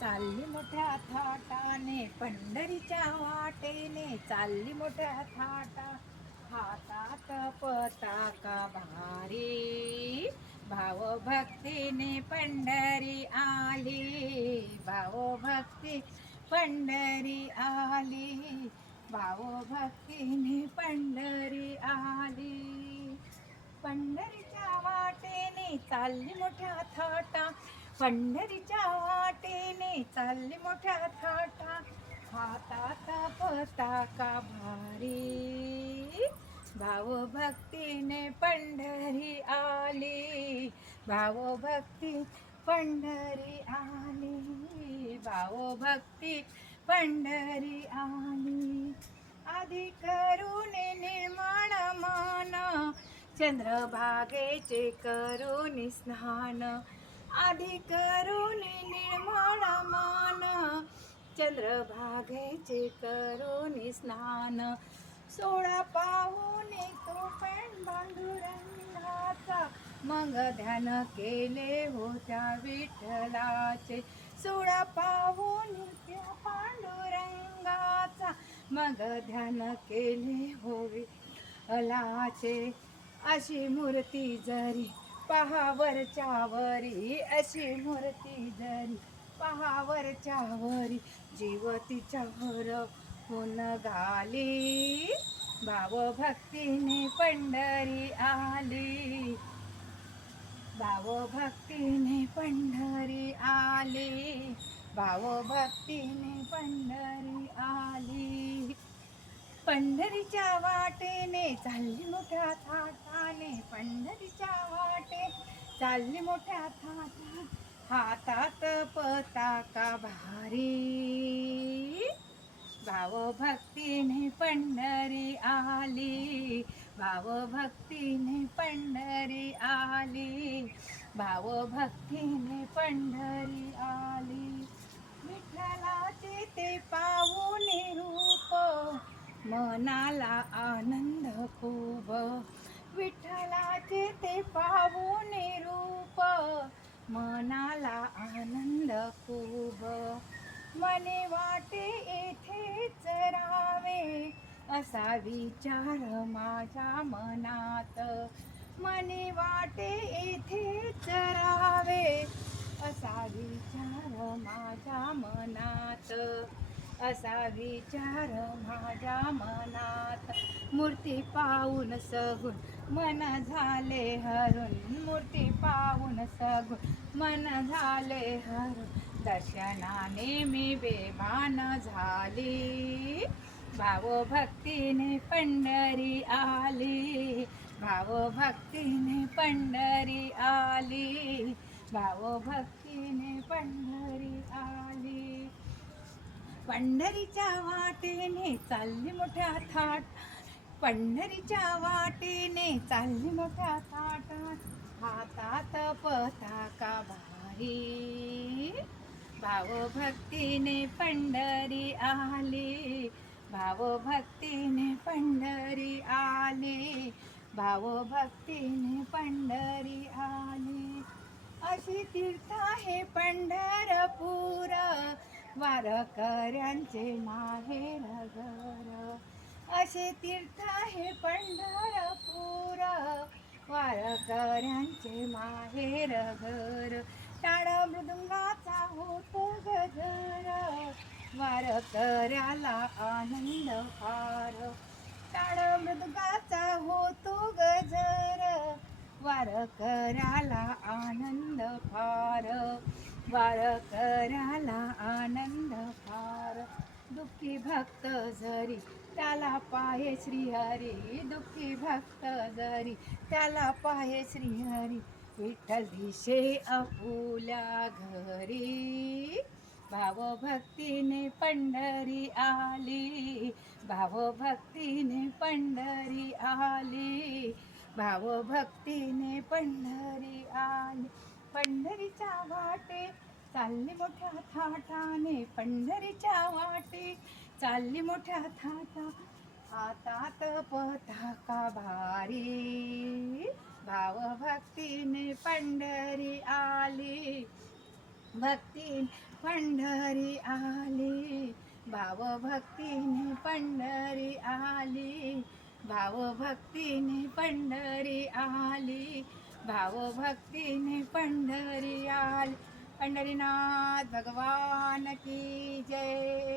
चालली मोठ्या थाटाने, पंढरीच्या वाटेने चालली मोठ्या थाटा, हातात पताका भारी, भावभक्तीने पंढरी आली, भावभक्ती पंढरी आली, भावभक्तीने पंढरी आली. पंढरीच्या वाटेने चालली मोठ्या थाटा, पंढरीच्या वाटेने चालली मोठ्या थाटा, हातात पताका भारी, भावभक्तीने पंढरी आली, भावभक्ती पंढरी आली, भावभक्ती पंढरी आली. आधी करून निर्माण मन, चंद्रभागेचे करून स्नान, आधी करून निर्मळ मन, चंद्रभागेचे करून स्नान, सोळा पाहून तो पण पांडुरंगाचा, मग ध्यान केले होत्या विठ्ठलाचे, सोळा पाहून त्या पांडुरंगाचा, मग ध्यान केले हो विठ्ठलाचे. अशी मूर्ती जरी पहावरच्या वरी, अशी मूर्ती जरी पहावरच्या वरी, जीव तिच्यावर होऊन घाली, भावभक्तीने पंढरी आली, भावभक्तीने पंढरी आली, भावभक्तीने पंढरी आली. पंढरीच्या वाटेने चालली मोठ्या थाटाने, पंढरीच्या वाटे चालली मोठ्या थाटाने, हातात पताका भारी, भावभक्तीने पंढरी आली, भावभक्तीने पंढरी आली, भावभक्तीने पंढरी आली. विठ्ठलाचे ते पाहून रूप, मनाला आनंद खूप, विठ्ठलाचे ते पाहून रूप, मनाला आनंद खूप, मने वाटे येथेच राहावे, असा विचार माझ्या मनात, मने वाटे येथेच राहावे, असा विचार माझ्या मनात, असा विचार माझ्या मनात. मूर्ती पाहून सगुण मन झाले हरून, मूर्ती पाहून सगुण मन झाले हरून, दर्शनाने मी बेभान झाली, भावभक्तीने पंढरी आली, भावभक्तीने पंढरी आली, भावभक्तीने पंढरी आली. पंढरीच्या वाटेने चालली मोठ्या थाट, पंढरीच्या वाटेने चालली मोठ्या थाटात, हातात पताका भारी, भावभक्तीने पंढरी आली, भावभक्तीने पंढरी आली, भावभक्तीने पंढरी आली. अशी तीर्थ आहे पंढरपूर, वारकऱ्यांचे माहेर घर, असे तीर्थ आहे पंढरपूर, वारकऱ्यांचे माहेर घर, टाळ मृदुंगाचा होतो गजर, वारकऱ्याला आनंद फार, टाळ मृदुंगाचा होतो गजर, वारकऱ्याला आनंद फार, वारकऱ्याला आनंद फार. दुःखी भक्त जरी त्याला पाहे श्रीहरी, दुःखी भक्त जरी त्याला पाहे श्रीहरी, विठ्ठल दिशे आपुल्या घरी, भावभक्तीने पंढरी आली, भावभक्तीने पंढरी आली, भावभक्तीने पंढरी आली. पंढरीच्या वाटे चालली मोठ्या थाटाने, पंढरीच्या वाटे चालली मोठ्या थाटा, हातात पताका भारी, भावभक्तीने पंढरी आली, भक्तीने पंढरी आली, भाव भक्तीने पंढरी आली, भाव भक्तीने पंढरी आली, भाव भक्तीने पंढरी आली. पंढरीनाथ भगवान की जय.